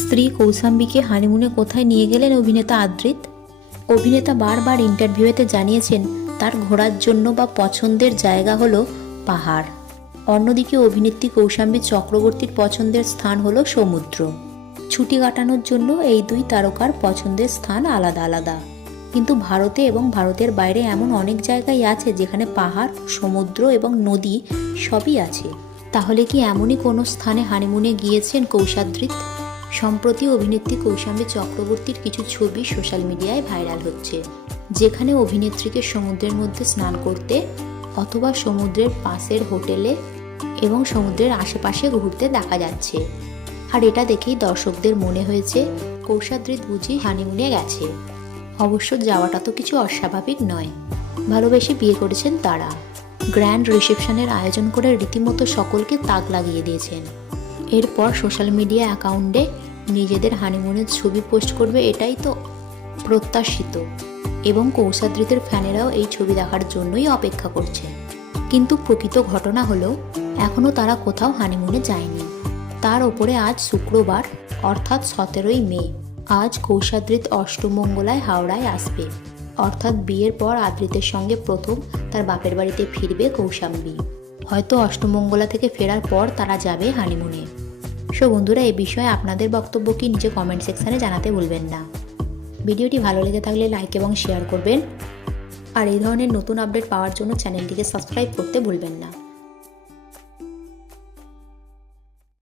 স্ত্রী কৌশাম্বীকে হানিমুনে কোথায় নিয়ে গেলেন অভিনেতা আদ্রিত? অভিনেতা বারবার ইন্টারভিউতে জানিয়েছেন তার ঘোরার জন্য বা পছন্দের জায়গা হলো পাহাড়। অন্যদিকে অভিনেত্রী কৌশাম্বী চক্রবর্তীর পছন্দের স্থান হলো সমুদ্র। ছুটি কাটানোর জন্য এই দুই তারকার পছন্দের স্থান আলাদা আলাদা, কিন্তু ভারতে এবং ভারতের বাইরে এমন অনেক জায়গায় আছে যেখানে পাহাড়, সমুদ্র এবং নদী সবই আছে। তাহলে কি এমনই কোনো স্থানে হানিমুনে গিয়েছেন কৌশাদ্রিত? সম্প্রতি অভিনেত্রী কৌশাম্বী চক্রবর্তীর কিছু ছবি সোশ্যাল মিডিয়ায় ভাইরাল হচ্ছে, যেখানে অভিনেত্রীকে সমুদ্রের মধ্যে স্নান করতে অথবা সমুদ্রের পাশের হোটেলে এবং সমুদ্রের আশেপাশে ঘুরতে দেখা যাচ্ছে। আর এটা দেখেই দর্শকদের মনে হয়েছে কৌশাদ্রিত বুঝি হানিমুনে গেছে। অবশ্য যাওয়াটা তো কিছু অস্বাভাবিক নয়, ভালোবেসে বিয়ে করেছেন তারা। গ্র্যান্ড রিসেপশনের আয়োজন করে রীতিমতো সকলকে তাক লাগিয়ে দিয়েছেন। এরপর সোশ্যাল মিডিয়া অ্যাকাউন্টে নিজেদের হানিমুনের ছবি পোস্ট করবে, এটাই তো প্রত্যাশিত, এবং কৌশাদ্রিতের ফ্যানেরাও এই ছবি দেখার জন্যই অপেক্ষা করছে। কিন্তু প্রকৃত ঘটনা হলো এখনও তারা কোথাও হানিমুনে যায়নি। তার ওপরে আজ শুক্রবার অর্থাৎ 17ই মে, আজ কৌশাদ্রিত অষ্টমঙ্গলায় হাওড়ায় আসবে, অর্থাৎ বিয়ের পর আদ্রিতের সঙ্গে প্রথম তার বাপের বাড়িতে ফিরবে কৌশাম্বী। হয়তো অষ্টমঙ্গলা থেকে ফেরার পর তারা যাবে হানিমুনে। সো বন্ধুরা, এই বিষয়ে আপনাদের বক্তব্য কি নিচে কমেন্ট সেকশানে জানাতে ভুলবেন না। ভিডিওটি ভালো লেগে থাকলে লাইক এবং শেয়ার করবেন, আর এই ধরনের নতুন আপডেট পাওয়ার জন্য চ্যানেলটিকে সাবস্ক্রাইব করতে ভুলবেন না।